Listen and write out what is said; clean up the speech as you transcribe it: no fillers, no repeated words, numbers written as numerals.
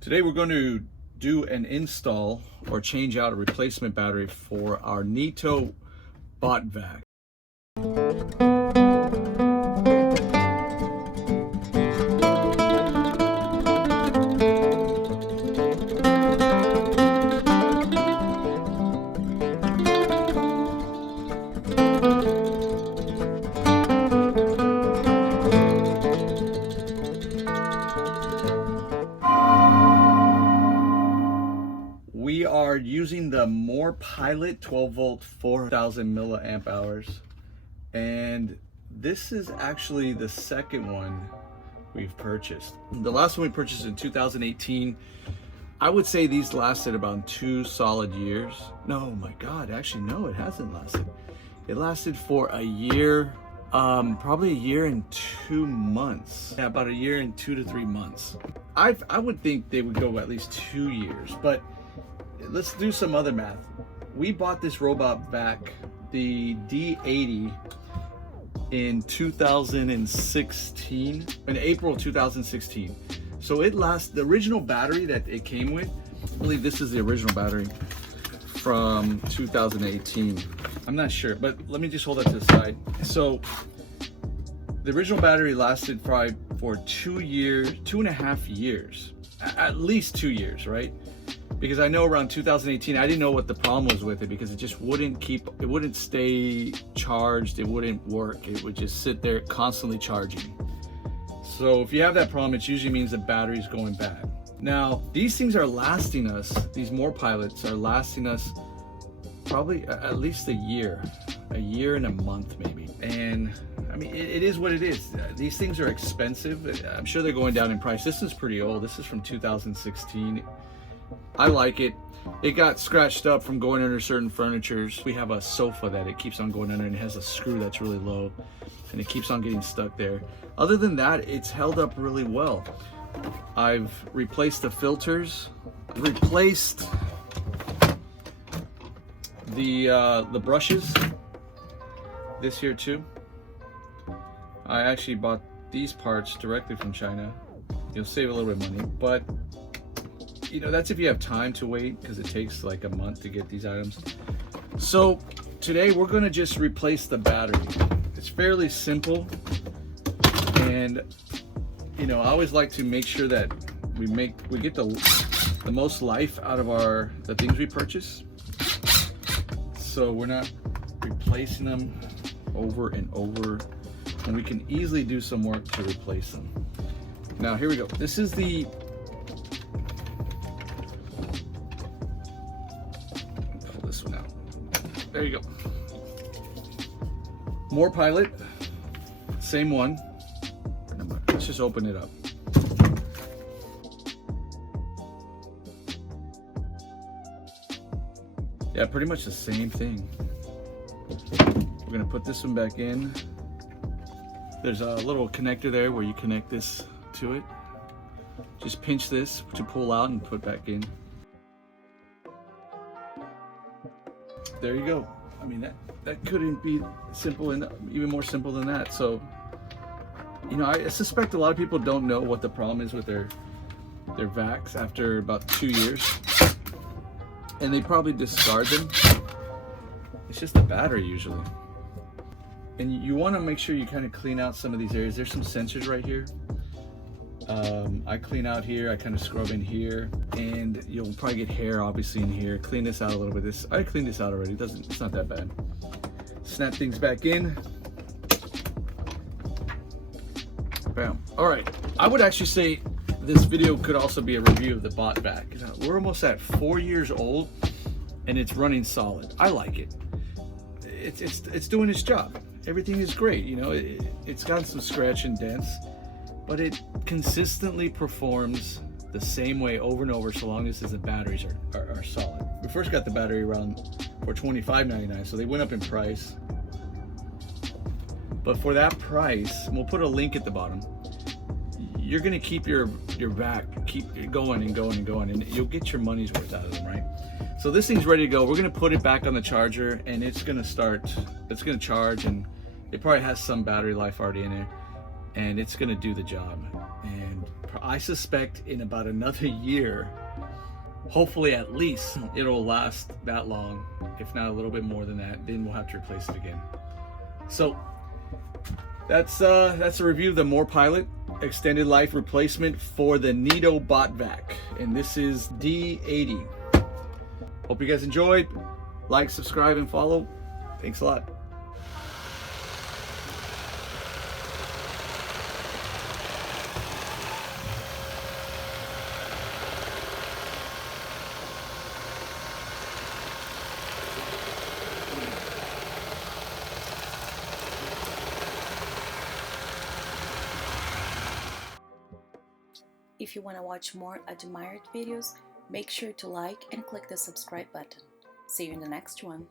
Today we're going to do an install or change out a replacement battery for our Neato Botvac. We are using the Pilot 12 volt 4000 milliamp hours, and this is actually the second one we've purchased. The last one we purchased in 2018. I would say these lasted about 2 solid years. No, my God, actually no, it hasn't lasted. It lasted for a year, probably a year and 2 months. Yeah, about a year and 2 to 3 months. I would think they would go at least 2 years, but let's do some other math. We bought this robot vac, the D80, in 2016, in April 2016. So it lasts, the original battery that it came with, I believe this is the original battery from 2018. I'm not sure, but let me just hold that to the side. So the original battery lasted probably for 2 years, 2.5 years, at least 2 years, right? Because I know around 2018, I didn't know what the problem was with it, because it just wouldn't stay charged, it wouldn't work. It would just sit there constantly charging. So if you have that problem, it usually means the battery's going bad. Now, these things are lasting us, these Pilots are lasting us probably at least a year and a month maybe. And I mean, it is what it is. These things are expensive. I'm sure they're going down in price. This is pretty old. This is from 2016. I like it. It got scratched up from going under certain furnitures. We have a sofa that it keeps on going under, and it has a screw that's really low, and it keeps on getting stuck there. Other than that, it's held up really well. I've replaced the filters, replaced the brushes, this here too. I actually bought these parts directly from China. You'll save a little bit of money, but you know, that's if you have time to wait, because it takes like a month to get these items. So today we're going to just replace the battery. It's fairly simple, and you know, I always like to make sure that we get the most life out of the things we purchase, so we're not replacing them over and over, and we can easily do some work to replace them. Now here we go. This is the this one out. There you go. Pilot, same one. Let's just open it up. Yeah, pretty much the same thing. We're gonna put this one back in. There's a little connector there where you connect this to it. Just pinch this to pull out and put back in. There you go. I mean, that couldn't be simple, and even more simple than that. So, you know, I suspect a lot of people don't know what the problem is with their vacs after about 2 years, and they probably discard them. It's just the battery usually. And you want to make sure you kind of clean out some of these areas. There's some sensors right here. I clean out here, I kind of scrub in here, and you'll probably get hair obviously in here. Clean this out a little bit. I cleaned this out already. It's not that bad. Snap things back in. Bam. All right. I would actually say this video could also be a review of the Botvac. We're almost at 4 years old, and it's running solid. I like it. It's doing its job. Everything is great. You know, it's got some scratch and dents, but it consistently performs the same way over and over, so long as the batteries are solid. We first got the battery around for $25.99, so they went up in price. But for that price, and we'll put a link at the bottom, you're gonna keep your vac, keep going and going and going, and you'll get your money's worth out of them, right? So this thing's ready to go. We're gonna put it back on the charger, and it's gonna charge, and it probably has some battery life already in there, and it's gonna do the job. And I suspect in about another year, hopefully at least it'll last that long, if not a little bit more than that. Then we'll have to replace it again. So that's a review of the More Pilot extended life replacement for the Neato Botvac, and this is D80. Hope you guys enjoyed. Like, subscribe, and follow. Thanks a lot. If you want to watch more admired videos, make sure to like and click the subscribe button. See you in the next one.